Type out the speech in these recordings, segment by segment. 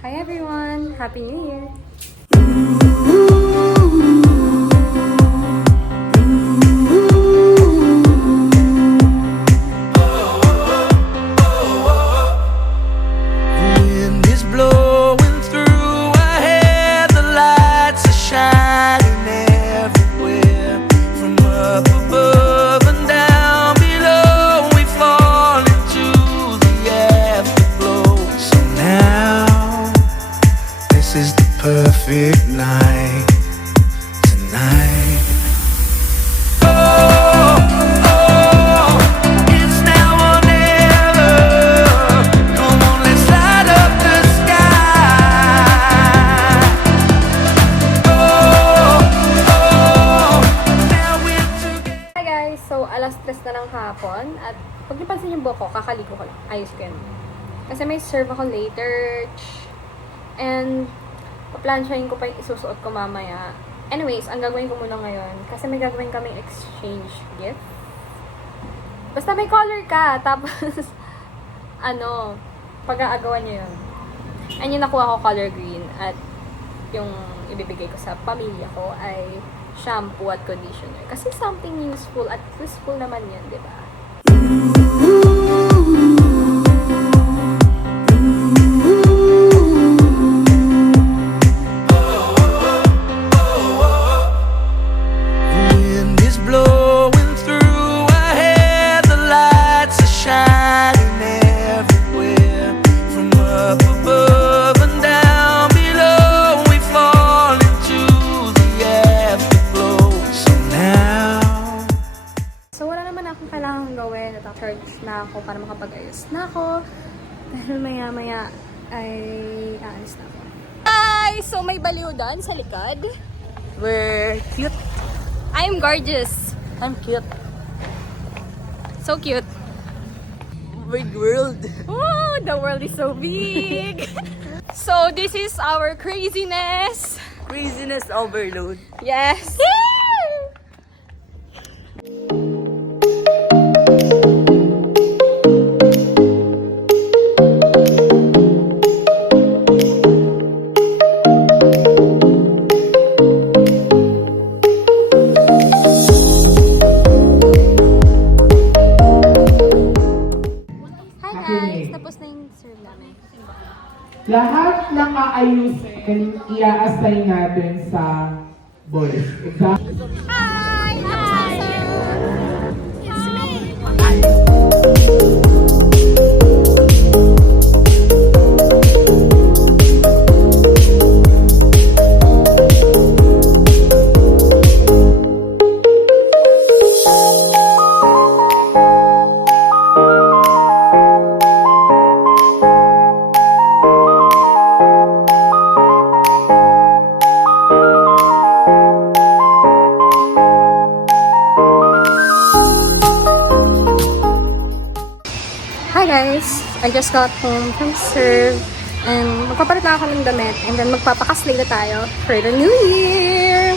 Hi everyone! Happy New Year! Wind is blowing through our hair, the lights are shining everywhere. From up above and down below, we fall into the afterglow. So now, this is the perfect night, tonight. It's now or never. Come on, let's light up the sky. Now we're together. Hi guys! So, alas 3 na ng hapon at pag napansin yung buhok ko, kakaligo ko lang. Ayos ko yun. Kasi may serve ako later. And, paplansyahin ko pa yung isusuot ko mamaya. Anyways, ang gagawin ko muna ngayon, kasi may gagawin kaming exchange gift. Basta may color ka, tapos, pag-aagawan nyo yun. And yung nakuha ko color green, at yung ibibigay ko sa pamilya ko ay shampoo at conditioner. Kasi something useful at useful naman yun, di ba? Wind is blowing through our hair, the lights are shining everywhere. From up above and down below, we fall into the afterglow. So now, So, wala naman akong kailangan gawin. Nata-charge na ako para makapag-ayos na ako. Dahil maya-maya ay aalis na ako. Hi! So, may baliw doon sa likod. We're cute. I'm gorgeous. I'm cute. So cute. Big world. Oh, the world is so big. So, this is our craziness. Craziness overload. Yes. Hi guys, tapos na yung serve namin. Lahat ng aayusin, i-assign natin sa boys. Hi! Hi! It's me! Hi guys! I just got home from serve and magpapalit na ako ng damit and then magpapakaslay na tayo for the New Year!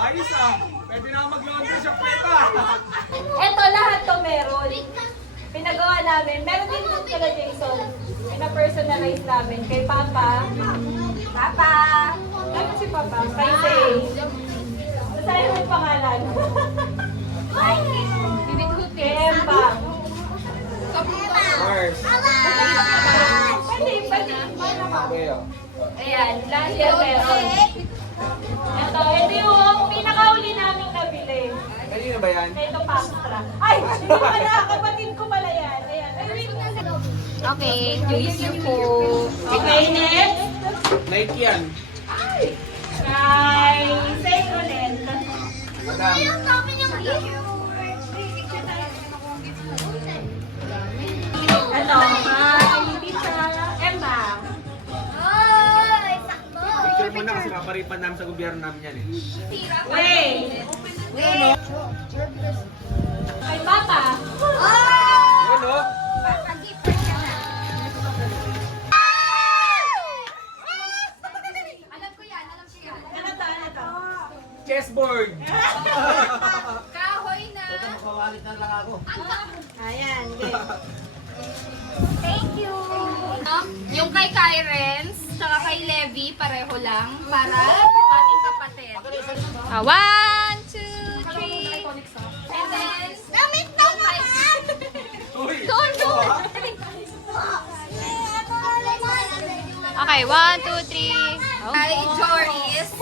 Ayos ah! Pwede na mag-laundry sa pleta! Eto, lahat to meron. Pinagawa namin. Meron din doon kala Jason. Pina-personalize namin kay Papa. Papa! Ano si Papa? Kay Say. Basahin mo yung pangalan. Kemba. Mars! Pwede. Kuya. Ayan, last year meron. Ito yung pinakauli namin nabili. Kanina ba yan? Ito pastra. Ay, hindi pala. Kapatid ko pala yan. Ayan. Okay, thank you po. Okay, next. Nike yan. Kay Say ulit. Madam. Ano? Kay Tita Emma. Picture mo na kasi paparipan namin sa gobyerno namin yan eh. Wait. Kay Papa. Yan o! Ano to? Chessboard! Kahoy na. Ayan, game. Thank you. Yung kay Kyrens, tsaka kay Levi, pareho lang. Para ating kapatid. 1, 2, 3. And then, damit na naman! Uy! Doon! Okay, 1, 2, 3. Kay Joris.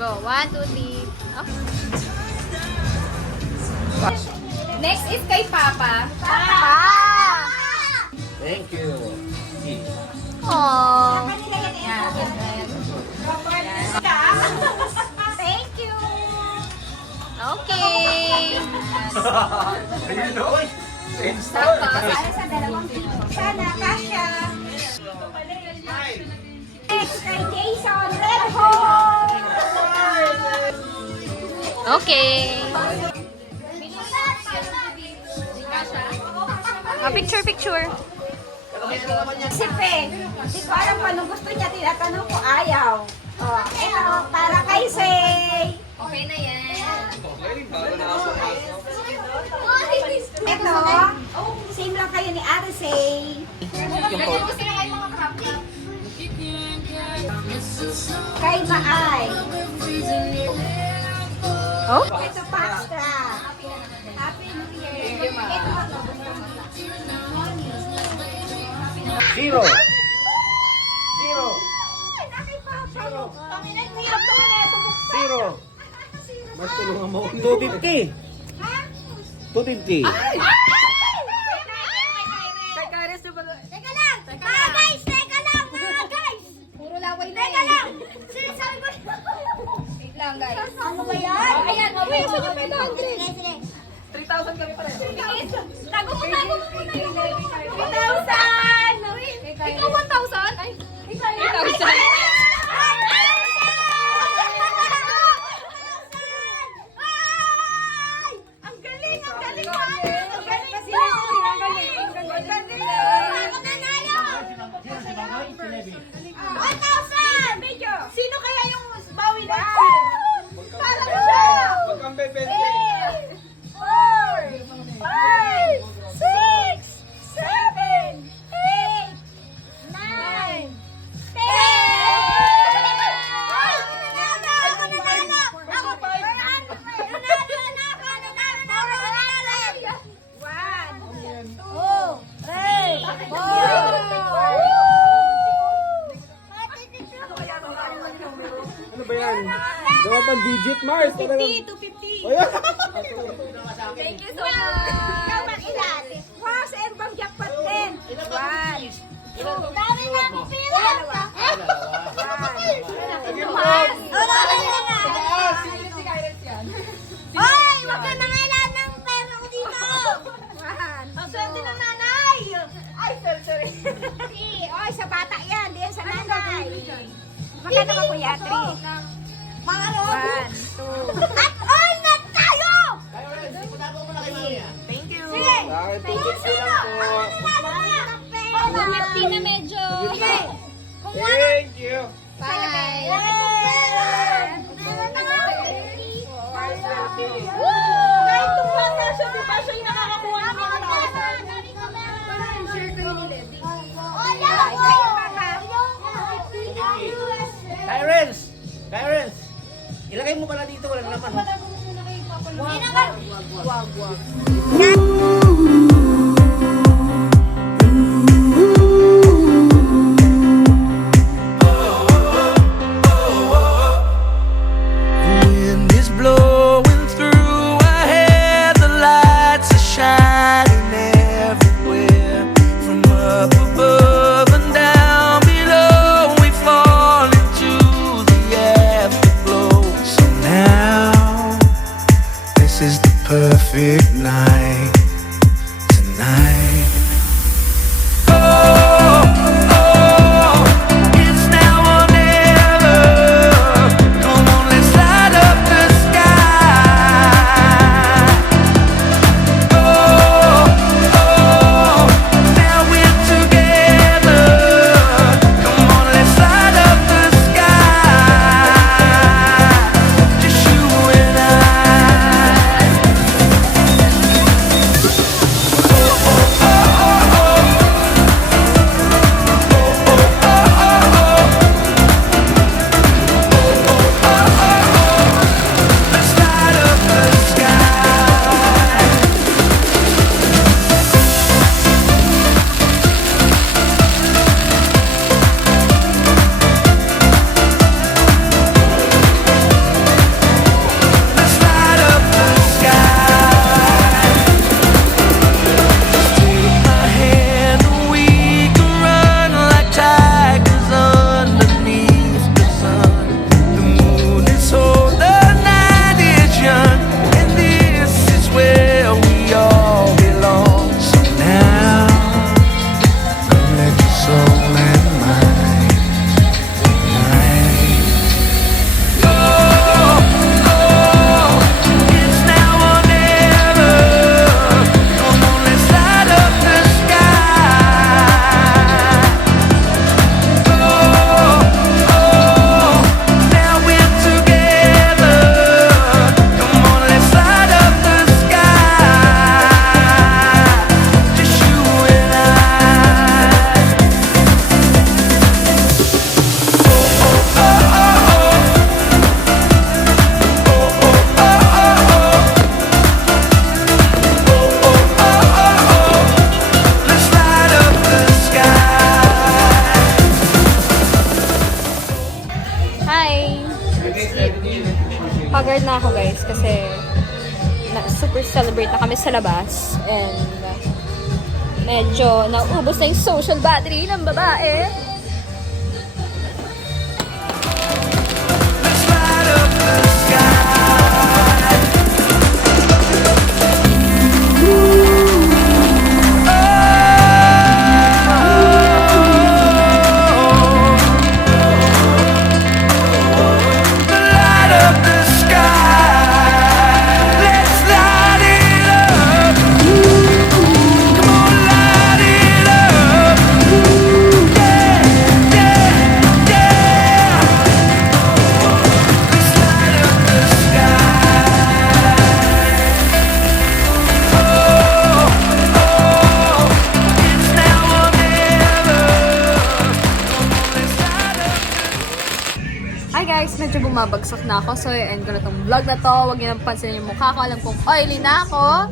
Go, 1, 2, 3. Okay. Next is kay Papa. Thank you! Aww. Thank you. Okay. Ayun o! Same store! Sa dalawang tipo. Sana, kasha. Next kay Jason Redho. Okay. Picture. Si Pe, di ko alam kung anong gusto niya, tinatanong ko ayaw. Oh, ito, para kay Say. Okay na yan. Okay, bago na ako. Ito, same lang kayo ni Ate Say. Gusto na kayo mga crop top. Kay Maay. Oh? Ito, Pastra. Happy New Year. Ito, Zero! Zero! Panginoon, hirap ko na ito. Zero! Mas tulungan mo. 250! 250! Teka lang! Mga guys! Teka lang! Mga guys! Puro laway na Teka lang! Sinasabi ko Wait lang, guys. ano ba yan? Ayan, okay. Sige, sige. 3,000 kami pala. Tago mo muna yun. 3,000! Ikaw 1,000? Ay, 3,000. Ang galing! Ang galing! Ang galing! Ang galing! Ang galing! Ako nanalo! 1,000! Sino kaya yung bawi na? Para mo siya! Huwag kang bebente! 4, 5, 6, 7, 8, 9, Mars, 250, 250. Thank you so Wow! much. Ikaw man ilan? Wow, sa Airbang jackpot din. One. Dami na pila. Hoy, wag ka nangailan ng pera ko dito. Ang swerte ng nanay. Ay, sorry. Oy, sa bata yan. Diyan sa nanay. Magkano ka, Kuya? 3. Mga robo. 1, 2. At all na tayo! Thank you. Sige. Bakit 250 lang po? 250 na medyo. Thank you. Bye. Kahit tumata siya, di ba siya yung nakakakuha ng mga tao? Kyrens, ilagay mo pala dito, walang laman. Wind is blowing through our hair, the lights are shining everywhere. From up above and down below, we fall into the afterglow. So now, this is the perfect night tonight. It's now or never. Come on, let's light up the sky. Now we're together. Come on, let's light up the sky. Just you and I. Let's light up the sky. Let's light up the sky. Just take my hand and we can run like tigers underneath the sun. The moon is old, the night is young, and this is where we all belong. So now, come let your soul and mine unite. It's now or never. Come on, let's light up the sky. Now we're together. Come on, let's light up the sky. Just you and I. Let's light up the sky. Hi! Haggard na ako guys kasi super celebrate na kami sa labas and medyo naubos na yung social battery ng babae. Let's light up the sky. Light up the sky. Let's light it up. Come on, light it up. Yeah, yeah, yeah. Let's light up the sky. It's now or never. Come on, let's light up. Hi guys! Medyo bumabagsak na ako so i-end ko na tong vlog na to. Huwag niyo nang pansinin yung mukha ko. Alam kong oily na ako.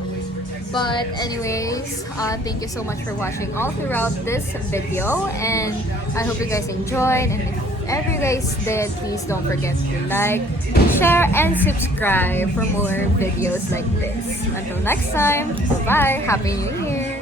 But anyways, thank you so much for watching all throughout this video and I hope you guys enjoyed and if if you guys did, please don't forget to like, share, and subscribe for more videos like this. Until next time, bye-bye. Happy New Year!